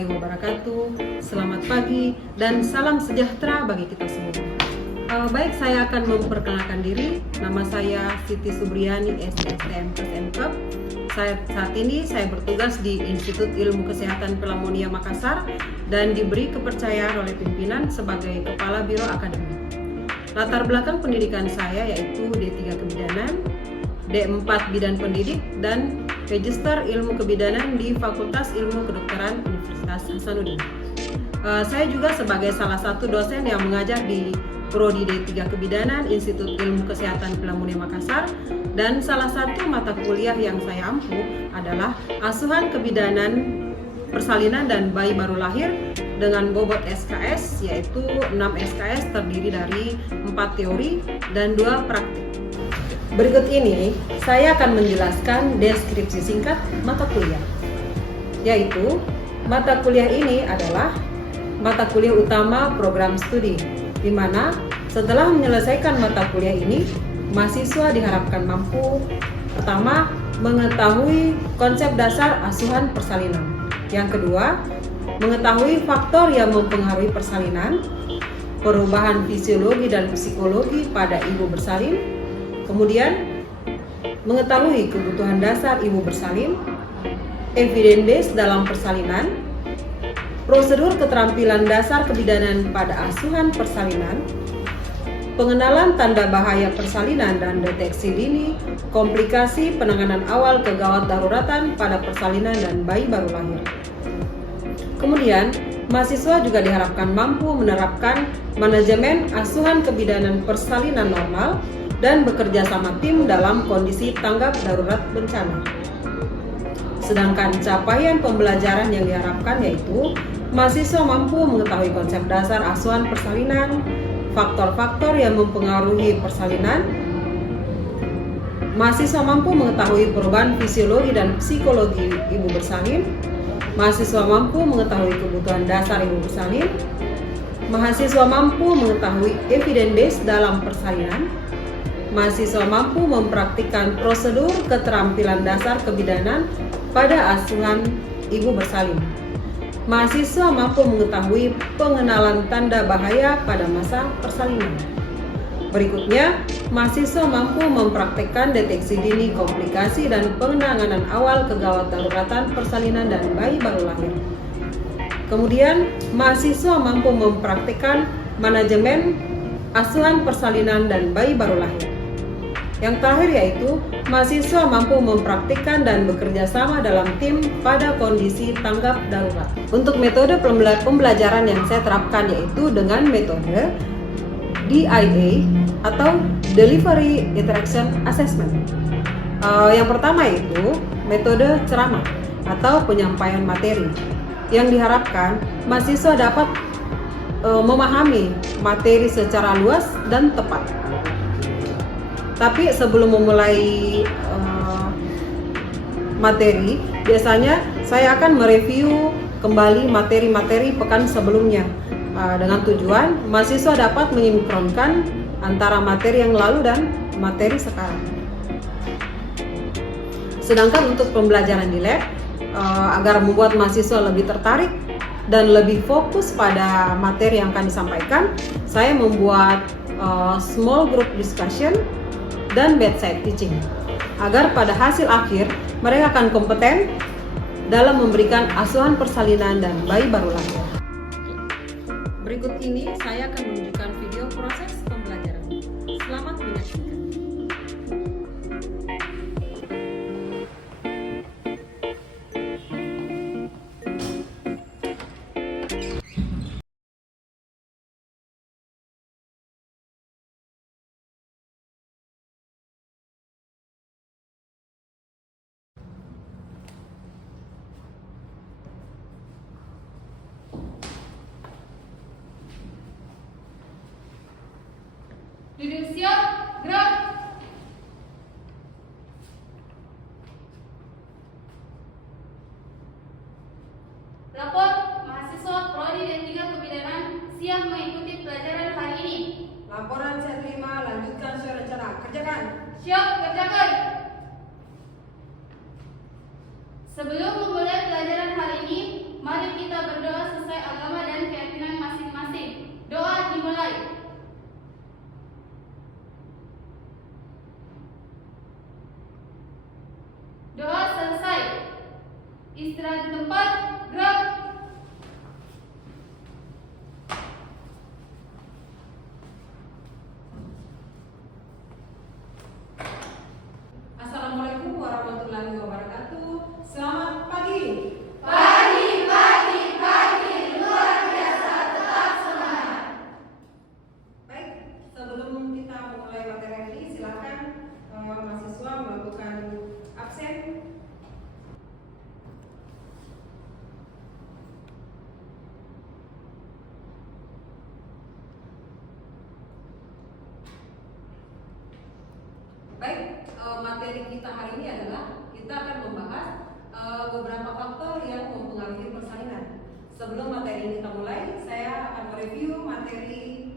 warahmatullahi wabarakatuh. Selamat pagi dan salam sejahtera bagi kita semua. Baik, saya akan memperkenalkan diri. Nama saya Siti Subriani, SSTM Kesmkep. Saat ini saya bertugas di Institut Ilmu Kesehatan Pelamonia Makassar dan diberi kepercayaan oleh pimpinan sebagai Kepala Biro Akademik. Latar belakang pendidikan saya yaitu D3 Kebidanan, D4 Bidan Pendidik, dan Magister Ilmu Kebidanan di Fakultas Ilmu Kedokteran Universitas Hasanuddin. Saya juga sebagai salah satu dosen yang mengajar di Prodi D3 Kebidanan Institut Ilmu Kesehatan Pelamonia Makassar, dan salah satu mata kuliah yang saya ampu adalah Asuhan Kebidanan Persalinan dan Bayi Baru Lahir dengan bobot SKS yaitu 6 SKS terdiri dari 4 teori dan 2 praktik. Berikut ini saya akan menjelaskan deskripsi singkat mata kuliah, yaitu mata kuliah ini adalah mata kuliah utama program studi, di mana setelah menyelesaikan mata kuliah ini, mahasiswa diharapkan mampu pertama mengetahui konsep dasar asuhan persalinan, yang kedua mengetahui faktor yang mempengaruhi persalinan, perubahan fisiologi dan psikologi pada ibu bersalin, kemudian mengetahui kebutuhan dasar ibu bersalin, evidence base dalam persalinan, prosedur keterampilan dasar kebidanan pada asuhan persalinan, pengenalan tanda bahaya persalinan dan deteksi dini, komplikasi penanganan awal kegawat daruratan pada persalinan dan bayi baru lahir. Kemudian, mahasiswa juga diharapkan mampu menerapkan manajemen asuhan kebidanan persalinan normal dan bekerja sama tim dalam kondisi tanggap darurat bencana. Sedangkan capaian pembelajaran yang diharapkan yaitu mahasiswa mampu mengetahui konsep dasar asuhan persalinan, faktor-faktor yang mempengaruhi persalinan, mahasiswa mampu mengetahui perubahan fisiologi dan psikologi ibu bersalin, mahasiswa mampu mengetahui kebutuhan dasar ibu bersalin, mahasiswa mampu mengetahui evidence base dalam persalinan, mahasiswa mampu mempraktikkan prosedur keterampilan dasar kebidanan pada asuhan ibu bersalin. Mahasiswa mampu mengetahui pengenalan tanda bahaya pada masa persalinan. Berikutnya, mahasiswa mampu mempraktikkan deteksi dini komplikasi dan penanganan awal kegawat daruratan persalinan dan bayi baru lahir. Kemudian, mahasiswa mampu mempraktikkan manajemen asuhan persalinan dan bayi baru lahir. Yang terakhir yaitu mahasiswa mampu mempraktikkan dan bekerja sama dalam tim pada kondisi tanggap darurat. Untuk metode pembelajaran yang saya terapkan yaitu dengan metode DIA atau Delivery Interaction Assessment. Yang pertama yaitu metode ceramah atau penyampaian materi, yang diharapkan mahasiswa dapat memahami materi secara luas dan tepat. Tapi sebelum memulai materi, biasanya saya akan mereview kembali materi-materi pekan sebelumnya dengan tujuan mahasiswa dapat menyinkronkan antara materi yang lalu dan materi sekarang. Sedangkan untuk pembelajaran di lab, agar membuat mahasiswa lebih tertarik dan lebih fokus pada materi yang akan disampaikan, saya membuat small group discussion dan bedside teaching, agar pada hasil akhir mereka akan kompeten dalam memberikan asuhan persalinan dan bayi baru lahir. Berikut ini saya akan menunjukkan video proses pembelajaran. Selamat menyaksikan. Duduk siap, gerak. Lapor, mahasiswa Prodi D3 Kebidanan siap mengikuti pelajaran hari ini. Laporan saya terima, lanjutkan sesuai rencana. Kerjakan. Siap, kerjakan. Sebelum memulai pelajaran hari ini, mari kita berdoa sesuai agama dan keyakinan masing-masing. Doa dimulai. Doa selesai. Istirahat di tempat, gerak. Assalamualaikum warahmatullahi wabarakatuh. Selamat pagi. Luar biasa, tetap semangat. Baik, sebelum kita mulai materi ini, silakan mahasiswa melakukan absen. Baik, materi kita hari ini adalah kita akan membahas beberapa faktor yang mempengaruhi persalinan. Sebelum materi ini kita mulai, saya akan mereview materi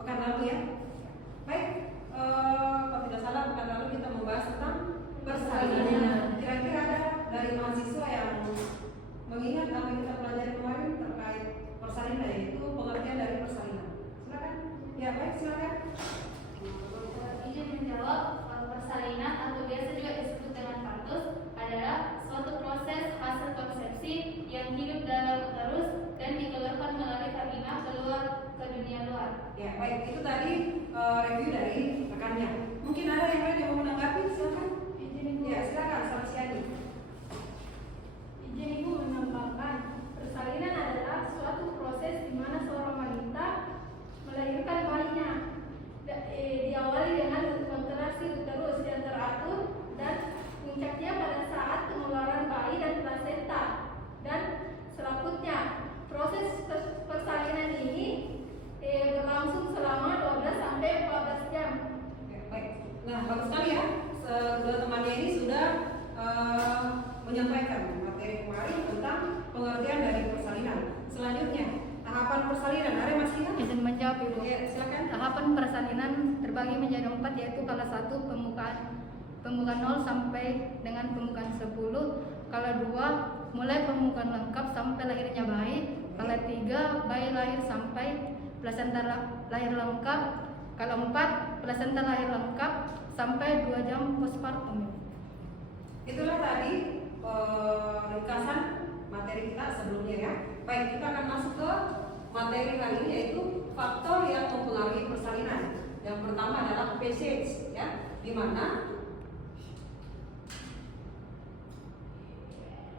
pekan lalu ya. Baik, kalau tidak salah pekan lalu kita membahas tentang persalinan. Kira-kira ada dari mahasiswa yang mengingat apa yang kita pelajari kemarin terkait persalinan, yaitu pengertian dari persalinan. Silakan. Ya baik, silakan. Izin menjawab, persalinan atau biasa juga disebut dengan partus adalah suatu proses hasil konsepsi yang hidup dalam uterus dan dikeluarkan melalui vagina keluar ke dunia luar. Ya baik, itu tadi review dari rekannya. Mungkin ada yang lain yang mau menanggapi, silakan. Ya silakan, Sarsiani. Izin Ibu menambahkan, persalinan adalah suatu proses di mana seorang wanita melahirkan bayinya. Diawali dengan kontraksi uterus yang teratur dan puncaknya pada saat pengeluaran bayi dan plasenta. Dan selanjutnya, proses persalinan ini berlangsung selama 12 sampai 14 jam. Ya, baik. Nah bagus sekali ya, kedua temannya ini sudah menyampaikan materi kemarin tentang pengertian dari persalinan. Selanjutnya, tahapan persalinan. Ada Mas Kina? Izin menjawab Ibu. Ya silakan. Tahapan persalinan terbagi menjadi 4, yaitu kala 1 pembukaan 0 sampai dengan pembukaan 10, kala 2 mulai pembukaan lengkap sampai lahirnya bayi, kala 3 bayi lahir sampai plasenta lahir lengkap, kala 4 plasenta lahir lengkap sampai 2 jam postpartum. Itulah tadi ringkasan materi kita sebelumnya ya. Baik, kita akan masuk ke materi kali ini, yaitu faktor yang mempengaruhi persalinan. Yang pertama adalah passage ya, di mana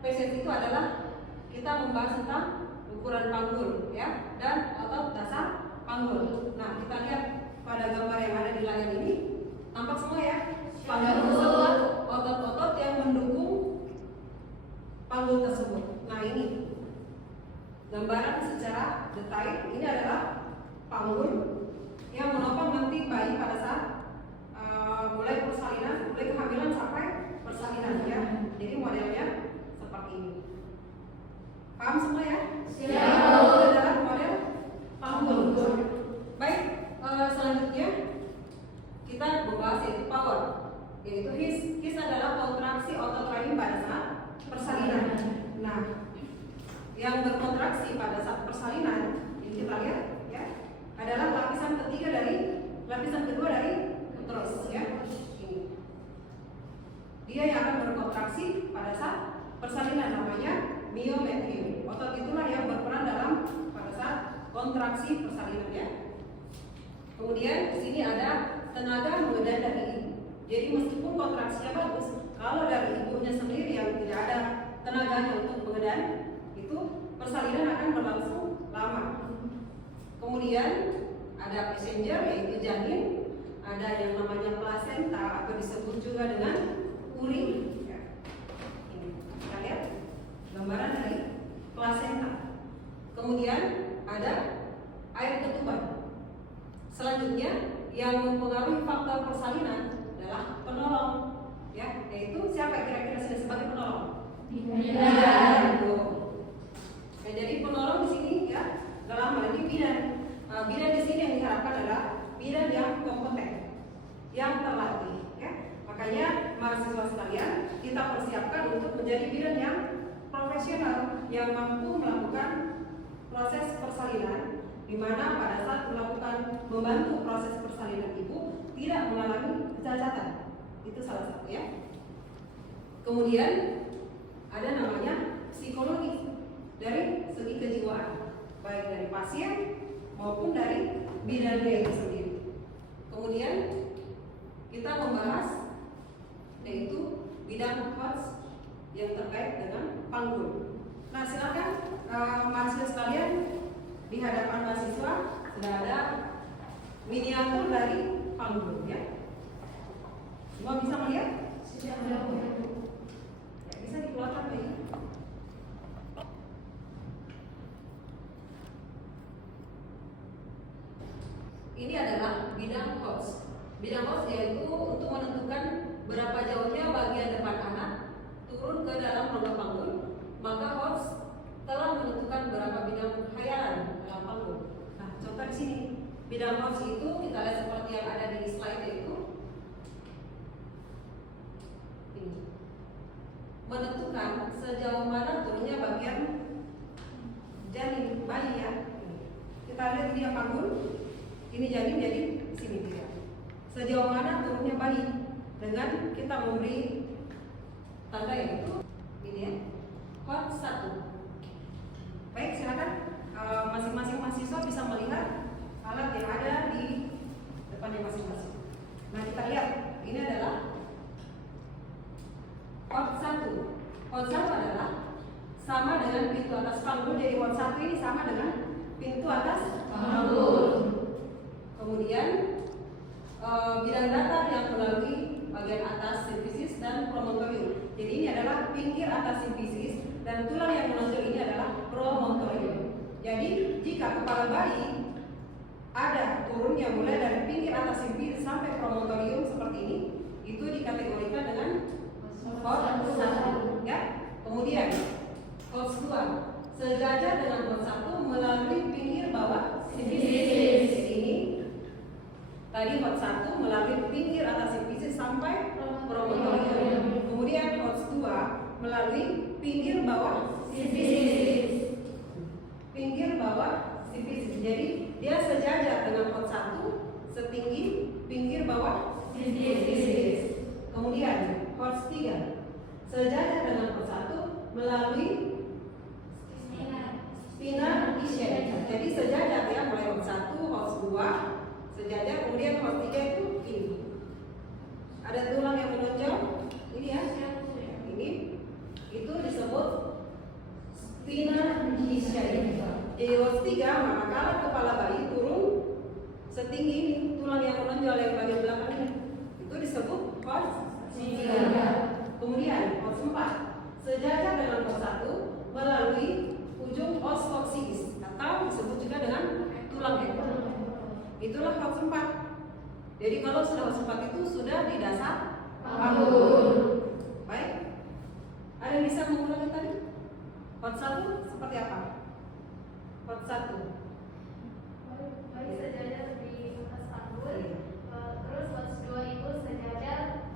passage itu adalah kita membahas tentang ukuran panggul ya, dan otot dasar panggul. Nah, kita lihat pada gambar yang ada di layar ini, tampak semua ya. Panggul tersebut, otot-otot yang mendukung panggul tersebut. Nah, ini gambaran secara detail. Ini adalah panggul yang menopang nanti bayi pada saat mulai persalinan, mulai kehamilan sampai persalinan ya. Jadi modelnya seperti ini. Paham semua ya? Siap. Ini adalah model panggul. Baik, selanjutnya kita membahas yaitu power, yaitu his adalah kontraksi otot rahim pada saat persalinan. Nah, yang berkontraksi pada saat persalinan ini kita lihat ya, adalah lapisan kedua dari uterus ya. Ini dia yang akan berkontraksi pada saat persalinan, namanya myometrium. Otot itulah yang berperan dalam pada saat kontraksi persalinan ya. Kemudian di sini ada tenaga mengedan dari ibu. Jadi meskipun kontraksinya bagus, kalau dari ibunya sendiri yang tidak ada tenaganya untuk mengedan, itu persalinan akan berlangsung lama. Kemudian ada passenger yaitu janin, ada yang namanya plasenta atau disebut juga dengan urin. Ya. Ini kita lihat gambaran dari plasenta. Kemudian ada air ketuban. Selanjutnya yang mempengaruhi faktor persalinan adalah penolong, ya, yaitu siapa kira-kira sini sebagai penolong? Bidan. Nah, jadi penolong di sini ya dalam hal ini bidan. Bidan di sini yang diharapkan adalah bidan yang kompeten, yang terlatih. Ya. Makanya mahasiswa sekalian kita persiapkan untuk menjadi bidan yang profesional yang mampu melakukan proses persalinan, di mana pada saat membantu proses persalinan ibu tidak mengalami kecacatan. Itu salah satu ya. Kemudian ada namanya psikologi dari segi kejiwaan, baik dari pasien maupun dari bidannya itu sendiri. Kemudian kita membahas yaitu bidang HOTS yang terkait dengan panggul. Nah, silakan mahasiswa sekalian, di hadapan mahasiswa sudah ada miniatur dari panggul ya. Semua bisa melihat? Ya, bisa dikeluarkan Pak. Ini adalah bidang HOTS. Bidang HOTS yaitu untuk menentukan berapa jauhnya bagian depan anak turun ke dalam rongga panggul. Maka HOTS telah menentukan berapa bidang khayalan dalam panggul. Nah, contoh di sini bidang HOTS itu kita lihat seperti yang ada di slide itu. Ini menentukan sejauh mana turunnya bagian janin bayi ya. Kita lihat ini yang panggul. Ini janin jadi sini dia. Sejauh mana turunnya bayi dengan kita memberi tanda yang itu. Ini ya. HOTS 1. Baik, silakan masing-masing mahasiswa bisa melihat alat yang ada di depannya masing-masing. Nah, kita lihat ini adalah HOTS 1. HOTS 1 adalah sama dengan pintu atas panggul. Jadi HOTS 1 ini sama dengan pintu atas panggul. Kemudian bidang datar yang melalui bagian atas simfisis dan promontorium. Jadi ini adalah pinggir atas simfisis dan tulang yang menonjol ini adalah promontorium. Jadi jika kepala bayi ada turunnya mulai dari pinggir atas simfisis sampai promontorium seperti ini, itu dikategorikan dengan HOTS 1 ya. Kemudian HOTS 2 sejajar dengan HOTS 1 melalui pinggir bawah simfisis. Ini tadi HOTS 1 melalui pinggir atas simfisis sampai promontorium. Kemudian HOTS 2 melalui pinggir bawah simfisis. Pinggir bawah simfisis. Jadi dia sejajar dengan HOTS 1 setinggi pinggir bawah simfisis. Kemudian HOTS 3 sejajar dengan HOTS 1 melalui spina ischiatica. Jadi sejajar ya, mulai HOTS 1, HOTS 2 sejajar, kemudian HOTS 3 itu ini. Ada tulang yang menonjol, ini ya. Ini itu disebut spina ischiatica. Jadi HOTS 3 manakala kepala bayi turun setinggi ini, tulang yang menonjol yang bagian belakang ini, itu disebut HOTS 3. Kemudian HOTS 4 sejajar dengan HOTS 1 melalui ujung os coccyx atau disebut juga dengan tulang ekor. Itulah HOTS 4. Jadi kalau sudah HOTS 4 itu sudah di dasar panggul. Baik. Ada yang bisa mengulangi tadi? HOTS 1 seperti apa? HOTS 1 Bayi sejajar di atas panggul. Terus HOTS 2 itu sejajar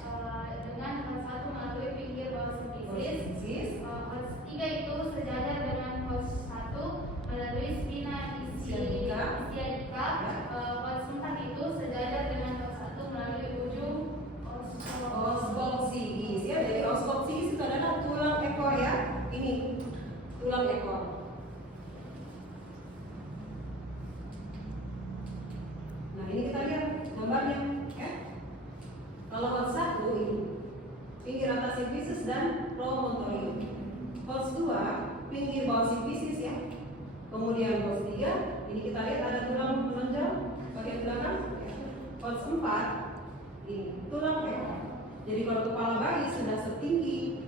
dengan HOTS 1 melalui pinggir bawah simfisis. HOTS 3 itu sejajar dengan HOTS 1 melalui spina ischiatica. HOTS 4 itu sejajar dengan HOTS 1 melalui ujung os coccyx ya. Jadi os coccyx itu adalah tulang ekor ya. Ini tulang ekor. Nah, ini kita lihat gambarnya ya. Kalau HOTS 1 ini pinggir atas simfisis dan promontorium. HOTS 2 pinggir bawah simfisis ya. Kemudian HOTS 3 ini kita lihat ada tulang menonjol bagian belakang. HOTS 4 ini tulang ekor. Jadi kalau kepala bayi sudah setinggi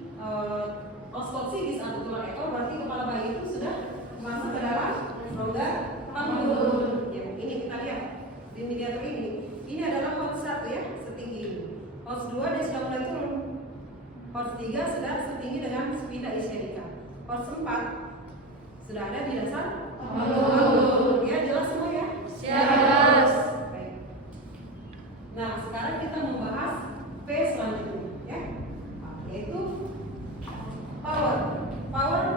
os coccyx atau tulang ekor, berarti kepala bayi itu sudah masuk ke dalam rongga panggul. Ya, ini kita lihat di miniatur ini. Ini adalah HOTS 1 ya, setinggi ini. HOTS 2 dia sudah mulai turun. HOTS 3 sudah setinggi dengan spina ischiatica. HOTS 4 sudah ada di dasar panggul. Ya, jelas semua ya? Jelas. Baik. Nah, sekarang kita membahas P selanjutnya ya. Yaitu power. Power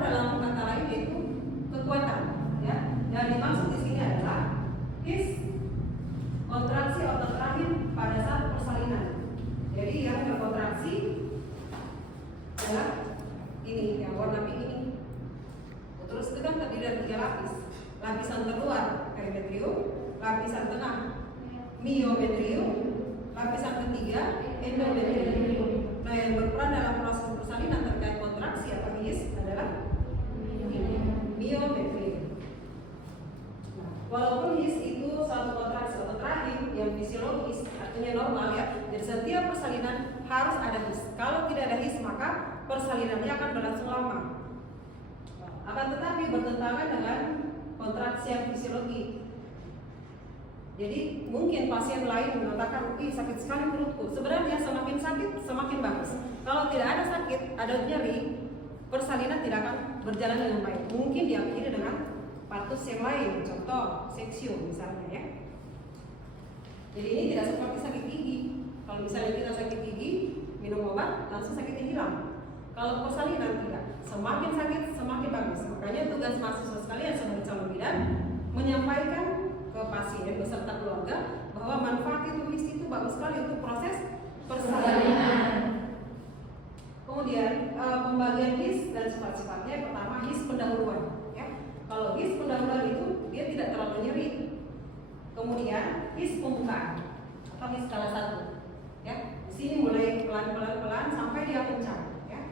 3 lapis. Lapisan terluar perimetrium, lapisan tengah myometrium, lapisan ketiga endometrium. Nah, yang berperan dalam proses persalinan terkait kontraksi atau his adalah myometrium. Walaupun his itu suatu kontraksi atau rahim yang fisiologis, artinya normal ya. Jadi setiap persalinan harus ada his. Kalau tidak ada his maka persalinannya akan berlangsung lama. Akan tetapi bertentangan dengan kontraksi yang fisiologi. Jadi mungkin pasien lain mengatakan, "Ih, sakit sekali perutku." Sebenarnya semakin sakit semakin bagus. Kalau tidak ada sakit, ada nyeri, persalinan tidak akan berjalan dengan baik. Mungkin diakhiri dengan patus yang lain, contoh seksium misalnya ya. Jadi ini tidak seperti sakit gigi. Kalau misalnya kita sakit gigi, minum obat langsung sakitnya hilang. Kalau persalinan tidak, semakin sakit semakin bagus. Makanya tugas mahasiswa sekalian sebagai calon bidan menyampaikan ke pasien beserta keluarga bahwa manfaat his itu bagus sekali untuk proses persalinan. Kemudian pembagian his dan sifat-sifatnya. Pertama, his pendahuluan ya. Kalau his pendahuluan itu dia tidak terlalu nyeri. Kemudian his pembukaan atau his skala 1 ya. Di sini mulai pelan sampai dia kencang ya.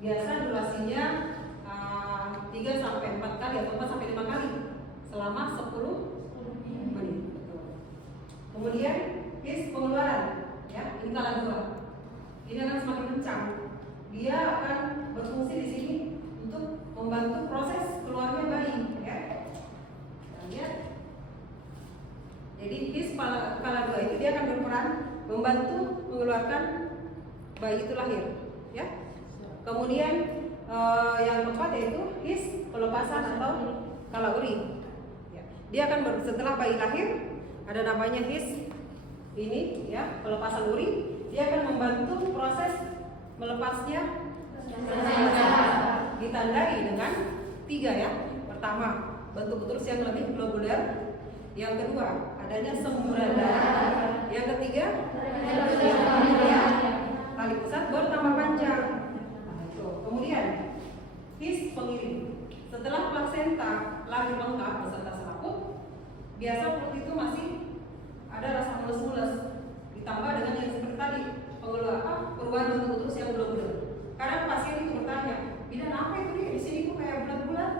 Biasa durasinya 3 sampai 4 kali atau 4 sampai 5 kali selama 10 menit. Kemudian his pengeluaran ya, inhalan 2. Ini akan semakin kencang. Dia akan berfungsi di sini untuk membantu proses keluarnya bayi ya. Kita lihat. Jadi his skala 2 itu dia akan berperan membantu mengeluarkan bayi itu lahir ya. Kemudian yang keempat yaitu his pelepasan atau kalaurin ya. Dia akan setelah bayi lahir ada namanya his ini ya, pelepasan uri. Dia akan membantu proses melepasnya ditandai dengan 3 ya. Pertama, bentuk uterus yang lebih globuler. Yang kedua, adanya semburan darah. Yang ketiga, tali pusat bertambah panjang. Kemudian his pengirim. Setelah plasenta lahir lengkap beserta selaput, biasa perut itu masih ada rasa mulus-mulus, ditambah dengan yang seperti tadi perubahan bentuk uterus yang globuler. Kadang pasien itu bertanya, "Bidan, apa itu dia di sini kok kayak bulat-bulat?"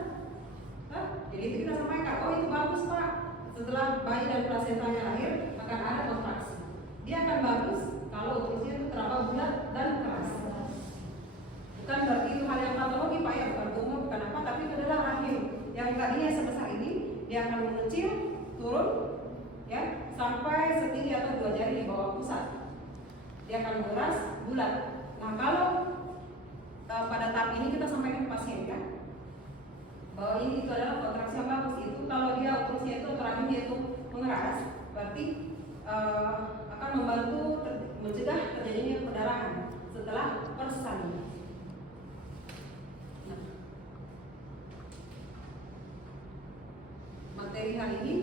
Jadi itu kita sampaikan, "Oh, itu bagus Pak. Setelah bayi dan plasentanya lahir akan ada kontraksi. Dia akan bagus kalau uterusnya itu terlalu bulat dan keras." Bukan berarti itu hal yang patologi Pak ya, bukan tumor, bukan apa, tapi itu adalah rahim yang tadinya sebesar ini, dia akan mengecil, turun ya, sampai setinggi atau 2 jari di bawah pusat. Dia akan mengeras bulat. Nah, kalau pada tahap ini kita sampaikan ke pasien kan bahwa ini itu adalah kontraksi yang bagus. Itu kalau dia uterusnya itu rahimnya itu mengeras, berarti akan membantu mencegah terjadinya perdarahan setelah persalinan. Nah, materi hari ini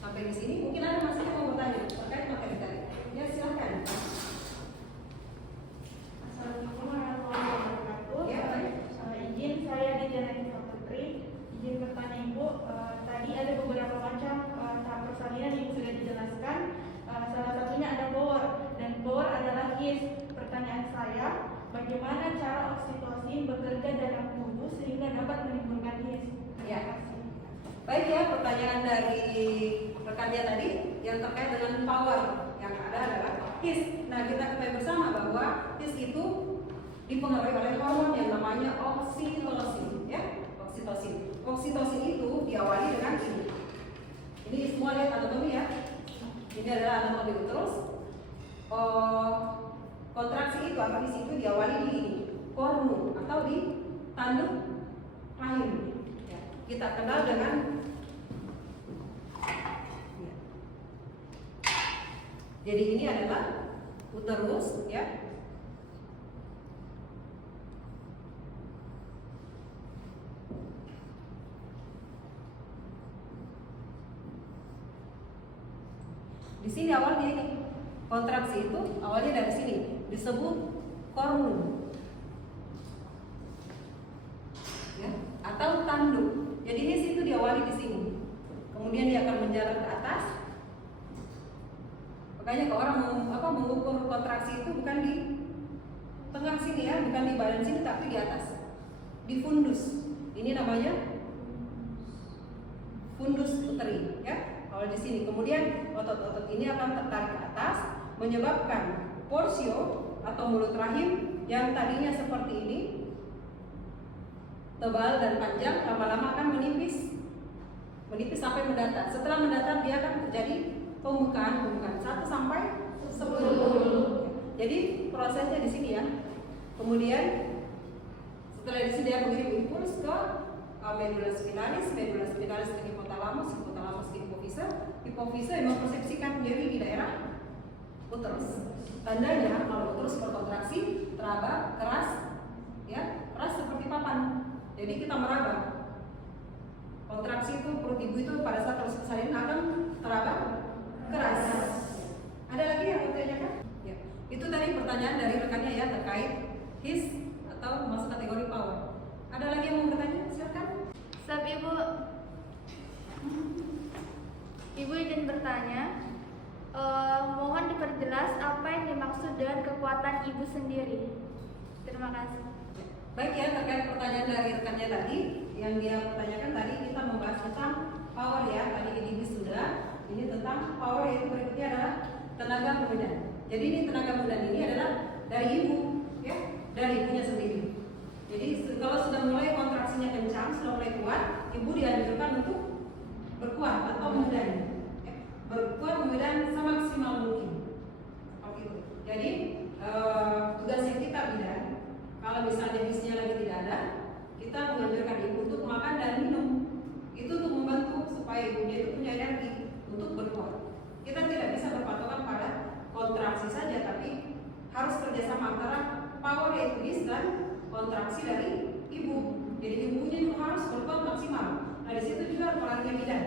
sampai di sini. Mungkin ada masih yang mau bertanya terkait materi tadi. Ya, silakan. Assalamualaikum warahmatullahi wabarakatuh. Ya, baik. Izin saya Diana Eva Putri. Izin bertanya Ibu, tadi ada beberapa macam tahap persalinan yang sudah dijelaskan. Salah satunya ada bor, dan bor adalah his. Pertanyaan saya, bagaimana cara oksitosin bekerja dalam tubuh sehingga dapat menimbulkan his? Ya. Baik ya, pertanyaan dari rekannya tadi yang terkait dengan power yang ada adalah his. Nah, kita ketahui bersama bahwa his itu dipengaruhi oleh hormon yang namanya oksitosin ya, oksitosin. Oksitosin itu diawali dengan ini. Ini semua lihat anatomi ya. Ini adalah anatomi uterus. Kontraksi itu atau his itu diawali di ini, kornu atau di tanduk rahim. Ya. Kita kenal dengan ya. Jadi ini adalah uterus ya. Di sini awalnya ini kontraksi itu awalnya dari sini disebut kornu. kemudian dia akan menjalar ke atas. Makanya kalau orang mengukur kontraksi itu bukan di tengah sini ya, bukan di badan sini, tapi di atas, di fundus. Ini namanya fundus uteri ya. Kalau di sini, kemudian otot-otot ini akan tertarik ke atas, menyebabkan porsio atau mulut rahim yang tadinya seperti ini, tebal dan panjang, lama-lama akan menipis sampai mendatar. Setelah mendatar dia akan terjadi pembukaan 1 sampai 10. Jadi prosesnya di sini ya. Kemudian setelah di sini dia mengirim impuls ke medulla spinalis ke hipotalamus ke hipofise yang mempersepsikan nyeri di daerah uterus. Tandanya kalau uterus berkontraksi, teraba, keras, ya, keras seperti papan. Jadi kita meraba. Kontraksi itu perut ibu itu pada saat proses persalinan akan teraba keras. Ada lagi yang mau ditanyakan? Ya. Itu tadi pertanyaan dari rekannya ya terkait his atau masuk kategori power. Ada lagi yang mau bertanya? Silakan. Sab Ibu izin bertanya, mohon diperjelas apa yang dimaksud dengan kekuatan ibu sendiri. Terima kasih. Baik ya, terkait pertanyaan dari rekannya tadi, yang dia pertanyakan tadi kita membahas tentang power ya. Tadi ini sudah, ini tentang power, yaitu berikutnya adalah tenaga medan. Jadi ini tenaga medan ini adalah dari ibu, ya, dari ibunya sendiri. Jadi kalau sudah mulai kontraksinya kencang, sudah mulai kuat, ibu dianjurkan untuk berkuat atau medan, ya. Berkuat medan semaksimal mungkin. Seperti itu. Jadi tugasnya kita bidan, kalau misalnya bisnya lagi tidak ada, kita menganjurkan ibu untuk makan dan minum. Itu untuk membantu supaya ibunya itu punya energi untuk berkuat. Kita tidak bisa berpatokan pada kontraksi saja, tapi harus kerjasama antara power yaitu bis dan kontraksi dari ibu. Jadi ibunya itu harus berkuat maksimal. Nah di situ juga perannya bidan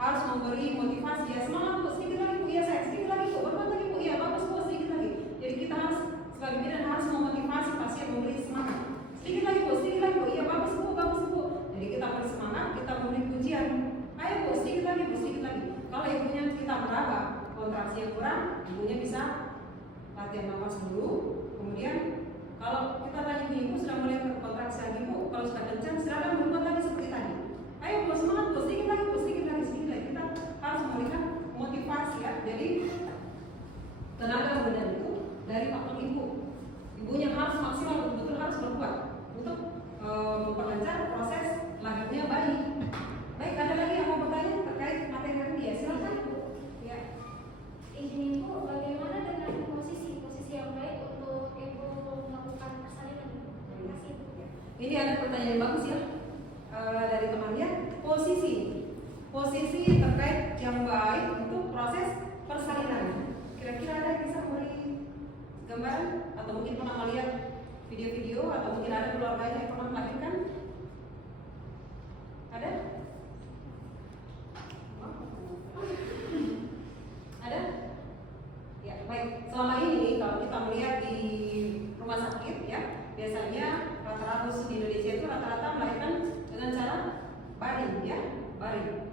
harus memberi motivasi, ya semangat bu, sedikit lagi bu, ya saya sedikit lagi bu, berbuat lagi bu, ya bagus bu, sedikit lagi. Jadi kita harus sebagai bidan harus memotivasi pasien, memberi semangat. Sedikit lagi bu, ya bagus bu, bagus bu. Jadi kita beri semangat, kita memberi pujian. Ayo bu, sedikit lagi bu, sedikit lagi. Kalau ibunya kita meraba kontraksi yang kurang, ibunya bisa latihan nafas dulu. Kemudian kalau kita tanya ibu sudah mulai kontraksi lagi bu, kalau sudah kencang silakan berbuat lagi seperti tadi. Ayo bu, semangat bu, sedikit lagi bu, sedikit lagi. Kita harus memberikan motivasi ya. Jadi tenaga medan itu dari faktor ibu. Ibunya harus maksimal, betul-betul harus berkuat untuk memperlancar proses lahirnya bayi. Baik, ada lagi yang mau bertanya terkait materi ini ya? Silakan. Ya. Izin ibu, bagaimana dengan posisi yang baik untuk ibu melakukan persalinan? Terima kasih. Ini ada pertanyaan yang bagus ya dari temannya. Posisi terkait yang baik untuk proses persalinan. Kira-kira ada yang bisa memberi gambaran atau mungkin pernah melihat video-video atau mungkin ada keluarga yang pernah melahirkan? Ada? Ada? Ya, baik. Selama ini kalau kita melihat di rumah sakit ya, biasanya rata-rata di Indonesia itu rata-rata melahirkan dengan cara baring ya, baring.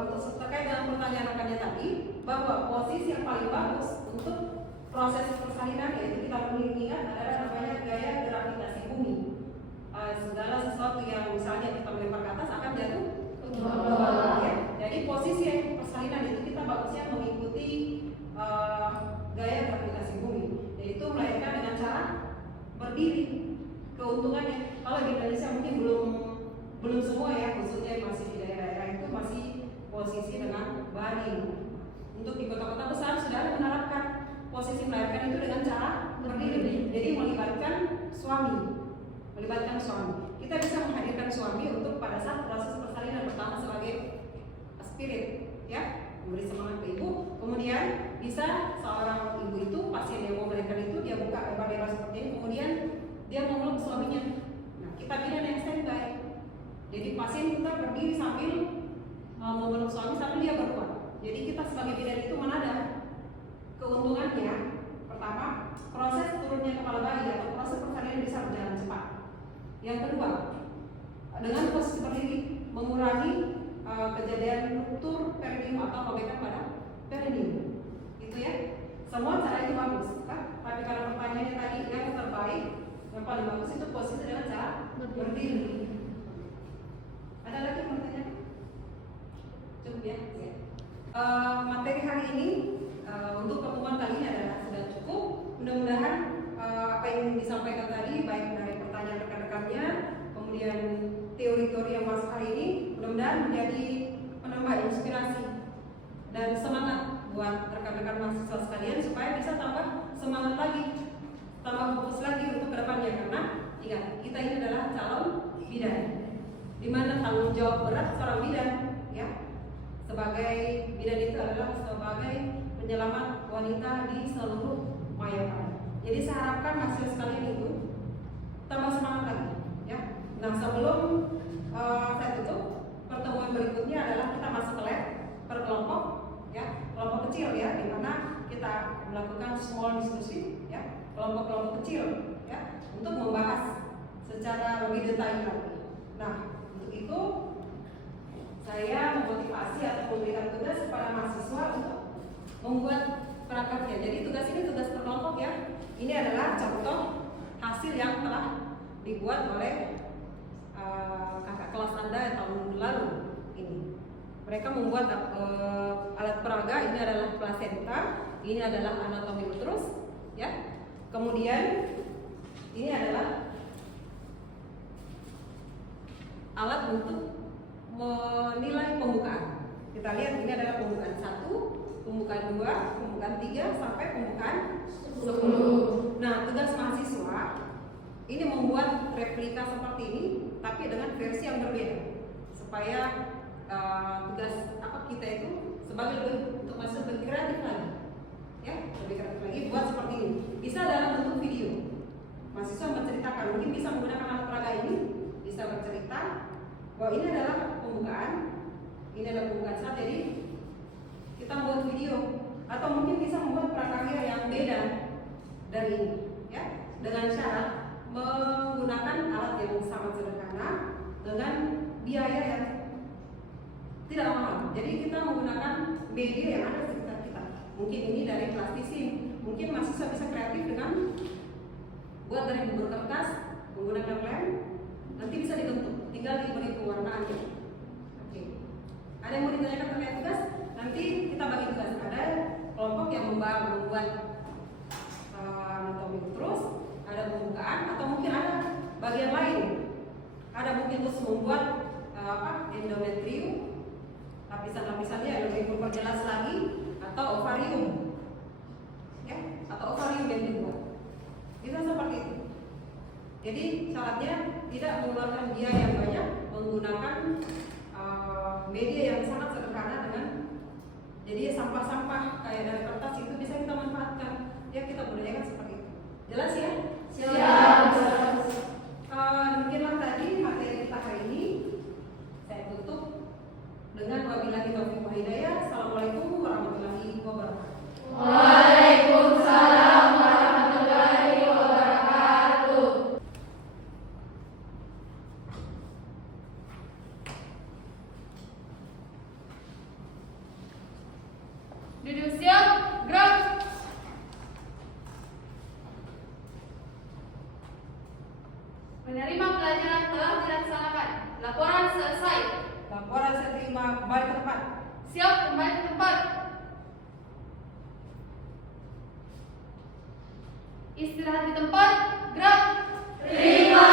Untuk terkait dengan pertanyaan rekannya tadi, bahwa posisi yang paling bagus untuk proses persalinan yaitu kita perlu ingat adalah namanya gaya gravitasi bumi. Segala sesuatu yang misalnya kita melempar ke atas akan jatuh ke bawah. Ya. Jadi posisi persalinan itu kita bagusnya mengikuti gaya gravitasi bumi, yaitu melahirkan dengan cara berdiri. Keuntungannya, kalau di Indonesia mungkin belum semua ya, khususnya masih di daerah-daerah itu masih posisi dengan baring. Untuk di kota-kota besar sudah menerapkan posisi melahirkan itu dengan cara berdiri. Jadi melibatkan suami. Kita bisa menghadirkan suami untuk pada saat proses persalinan pertama sebagai spirit, ya, memberi semangat ke ibu. Kemudian bisa seorang ibu itu pasien yang mau melahirkan itu dia buka lebar-lebar seperti ini, kemudian dia memeluk suaminya. Nah, kita bidan yang standby. Jadi pasien kita berdiri sambil memeluk suami sambil dia berkuat. Jadi kita sebagai bidan itu menada keuntungannya. Pertama, proses turunnya kepala bayi atau proses persalinan bisa berjalan cepat. Yang kedua, dengan posisi berdiri mengurangi kejadian ruptur perineum atau robekan pada perineum. Itu ya. Semua cara itu bagus, kan? Tapi kalau pertanyaannya tadi yang terbaik, yang paling bagus itu posisi adalah cara berdiri. Ada lagi yang mau tanya? Cukup ya. Materi hari ini untuk pertemuan kali ini adalah sudah cukup. Mudah-mudahan apa yang disampaikan tadi, baik dari pertanyaan rekan-rekannya, kemudian teori-teori yang masuk hari ini, mudah-mudahan menjadi penambah inspirasi dan semangat buat rekan-rekan mahasiswa sekalian supaya bisa tambah semangat lagi, tambah fokus lagi untuk kedepannya. Karena ingat, kita ini adalah calon bidan, di mana tanggung jawab berat seorang bidan, ya. Sebagai bidan itu adalah sebagai penyelamat wanita di seluruh mayat. Jadi saya harapkan mahasiswa sekalian itu tambah semangat lagi, ya. Nah, sebelum saya tutup, pertemuan berikutnya adalah kita masuk ke lab per kelompok, ya, kelompok kecil ya, di mana kita melakukan small discussion, ya, kelompok-kelompok kecil, ya, untuk membahas secara lebih detail lagi. Nah, untuk itu saya memotivasi atau memberikan tugas kepada mahasiswa untuk membuat prakarya. Jadi tugas ini tugas per kelompok ya. Ini adalah contoh hasil yang telah dibuat oleh kakak kelas Anda tahun lalu ini. Mereka membuat alat peraga, ini adalah plasenta, ini adalah anatomi uterus, ya. Kemudian ini adalah alat untuk menilai pembukaan. Kita lihat ini adalah pembukaan 1, pembukaan 2, pembukaan 3 sampai pembukaan 10. Nah, tugas mahasiswa ini membuat replika seperti ini tapi dengan versi yang berbeda supaya tugas kita itu sebagai lebih untuk masuk lebih kreatif lagi, ya, lebih kreatif lagi buat seperti ini. Bisa dalam bentuk video, mahasiswa menceritakan, mungkin bisa menggunakan alat peraga ini, bisa bercerita bahwa ini adalah pembukaan, ini adalah pembukaan saat, jadi kita membuat video, atau mungkin bisa membuat prakarya yang beda dari ini, ya, dengan cara menggunakan alat yang sangat sederhana dengan biaya yang tidak mahal. Jadi kita menggunakan media yang ada di sekitar kita. Mungkin ini dari plastisin, mungkin mahasiswa bisa kreatif dengan buat dari bubur kertas, menggunakan lem, nanti bisa dibentuk, tinggal diberi pewarnaannya. Oke. Ada yang mau ditanyakan terkait tugas? Nanti kita bagi tugas. Ada kelompok yang membuat anatomi uterus, ada pembukaan, atau mungkin ada bagian lain. Ada mungkin khusus membuat endometrium, lapisan-lapisannya yang lebih memperjelas lagi, atau ovarium, ya, atau ovarium yang dibuat. Bisa seperti itu. Jadi syaratnya tidak mengeluarkan biaya yang banyak, menggunakan media yang sangat sederhana dengan jadi sampah-sampah kayak dari kertas itu bisa kita manfaatkan. Ya, kita budayakan seperti itu. Jelas ya? Siap. Demikianlah tadi materi kita hari ini. Saya tutup dengan wabillahi taufiq wal hidayah. Assalamualaikum warahmatullahi wabarakatuh. Waalaikumsalam warahmatullahi wabarakatuh. Duduk siap, gerak. Menerima pelajaran telah dilaksanakan. Laporan selesai. Laporan saya terima, kembali ke tempat. Siap, kembali ke tempat. Istirahat di tempat, gerak. Terima